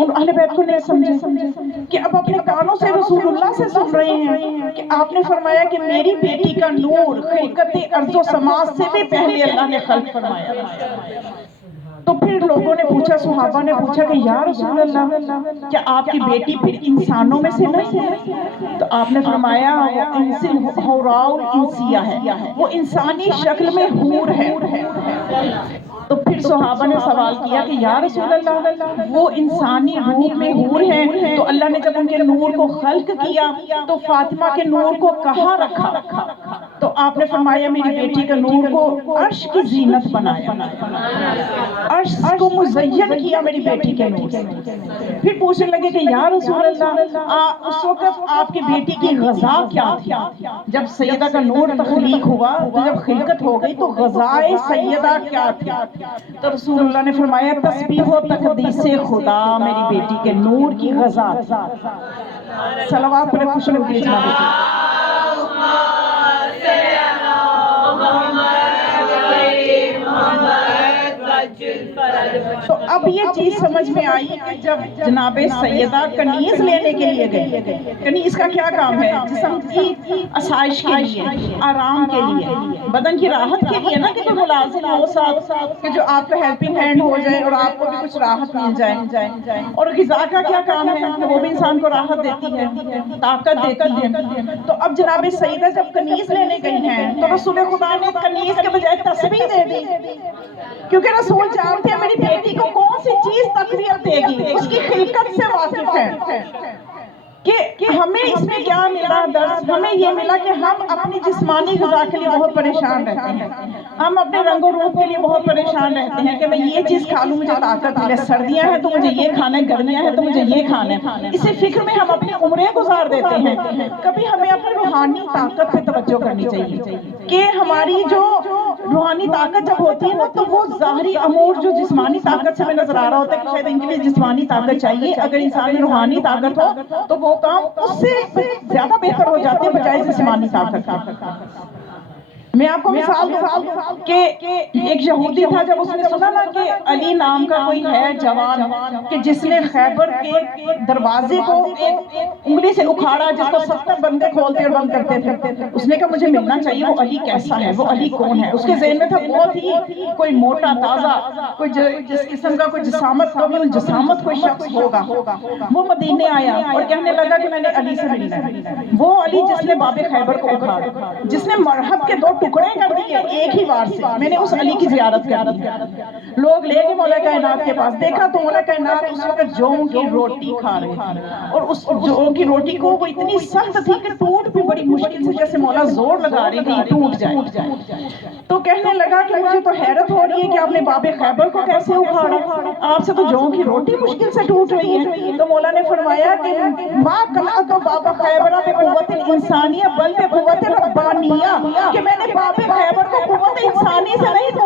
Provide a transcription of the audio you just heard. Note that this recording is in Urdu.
ان اہل بیت کو نہیں سمجھے کہ اب اپنے کانوں سے رسول اللہ سے سن رہے ہیں کہ آپ نے فرمایا کہ میری بیٹی کا نور خلقت ارض و سماء سے بھی پہلے اللہ نے خلق فرمایا. تو پھر لوگوں نے پوچھا، صحابہ نے پوچھا کہ یا رسول اللہ کیا آپ کی بیٹی پھر انسانوں میں سے نہیں ہے؟ تو آپ نے فرمایا وہ انسل حوراء الانسیہ ہے، وہ انسانی شکل میں حور ہے. تو پھر صحابہ نے سوال کیا کہ یا رسول اللہ وہ انسانی روح میں حور ہیں، تو اللہ نے جب ان کے نور کو خلق کیا تو فاطمہ کے نور کو کہاں رکھا؟ تو آپ نے فرمایا میری بیٹی کے نور کو عرش کی زینت بنایا، عرش کو مزین کیا میری بیٹی کے نور سے. پھر پوچھنے لگے کہ یا رسول اللہ اس وقت آپ کی بیٹی کی غذا کیا تھی؟ جب سیدہ کا نور تخلیق ہوا تو جب خلقت ہو گئی تو غذائے سیدہ کیا تھی؟ تو رسول اللہ نے فرمایا تسبیح و تقدیس خدا میری بیٹی کے نور کی غذا تھی. صلوات پر خوش نبی جناب. تو اب یہ چیز سمجھ میں آئی کہ جب جناب سیدہ کنیز لینے کے لیے گئی، کنیز کا کیا کام ہے؟ جسم کی آسائش کے لیے، آرام کے لیے، بدن کی راحت کے لیے نا، کہ کوئی ملازم ہو ساتھ کہ جو آپ کا ہیلپنگ ہینڈ ہو جائے اور آپ کو بھی کچھ راحت مل جائے. اور غذا کا کیا کام ہے؟ وہ بھی انسان کو راحت دیتی ہے، طاقت دیتی ہے. تو اب جناب سیدہ جب کنیز لینے گئی ہیں تو رسول خدا نے کنیز کے بجائے تسبیح دے دی، کیونکہ رسول جانتے ہیں میری بیٹی کو کون سی چیز تقویت دے گی، اس کی خلقت سے واقف ہے کہ ہمیں اس میں کیا ملا درس. ہمیں یہ ملا کہ ہم اپنی جسمانی غذا کے لیے بہت پریشان رہتے ہیں، ہم اپنے رنگ و روپ کے لیے بہت پریشان رہتے ہیں کہ میں یہ چیز کھا لوں مجھے طاقت ملے، سردیاں ہیں تو مجھے یہ کھانا ہے، گرمیاں ہیں تو مجھے یہ کھانا ہے. اسی فکر میں ہم اپنی عمریں گزار دیتے ہیں. کبھی ہمیں اپنی روحانی طاقت پہ توجہ کرنی چاہیے کہ ہماری جو روحانی طاقت جب ہوتی ہے نا تو وہ ظاہری امور جو جسمانی طاقت سے ہمیں نظر آ رہا ہوتا ہے کہ شاید ان کے لیے جسمانی طاقت چاہیے، اگر انسان میں روحانی طاقت ہو تو وہ کام اس سے زیادہ بہتر ہو جاتے ہیں بجائے جسمانی طاقت کا. میں آپ کو مثال دوں کہ ایک یہودی تھا، جب اس نے سنا نا کہ علی نام کا کوئی ہے جوان کہ جس نے خیبر کے دروازے کو ایک انگلی سے اکھاڑا، جس کو 70 بندے کھولتے اور بند کرتے تھے، اس نے کہا مجھے ملنا چاہیے، وہ علی کیسا ہے، وہ علی کون ہے؟ اس کے ذہن میں تھا بہت ہی کوئی موٹا تازہ، کوئی جس قسم کا کوئی جسامت، قوی الجسامت کوئی شخص ہوگا. وہ مدینے آیا اور کہنے لگا کہ میں نے علی سے ملنا ہے. وہ علی جس نے باب خیبر کو اکھاڑا، جس نے مرحب کے 2 ٹکڑے کر دیے ایک ہی بار سے، میں نے اس علی کی زیارت کر دی. لوگ لے کے مولا کائنات کے پاس دیکھا تو مولا کائنات اس وقت جوں کی روٹی کھا رہے تھے، اور اس جوں کی روٹی کو وہ اتنی سخت تھی کہ ٹوٹ بھی بڑی مشکل سے، جیسے مولا زور لگا رہے کہ ٹوٹ جائے. تو کہنے لگا کہ مجھے تو حیرت ہو رہی ہے کہ آپ نے باب خیبر کو کیسے اکھاڑا، آپ سے تو جوں کی روٹی مشکل سے ٹوٹ رہی ہے. تو مولا نے فرمایا کہ ما کلا تو باب خیبر بقوت انسانیہ بل بقوت ربانیہ، کہ میں نے باب خیبر کو قوت انسانی سے نہیں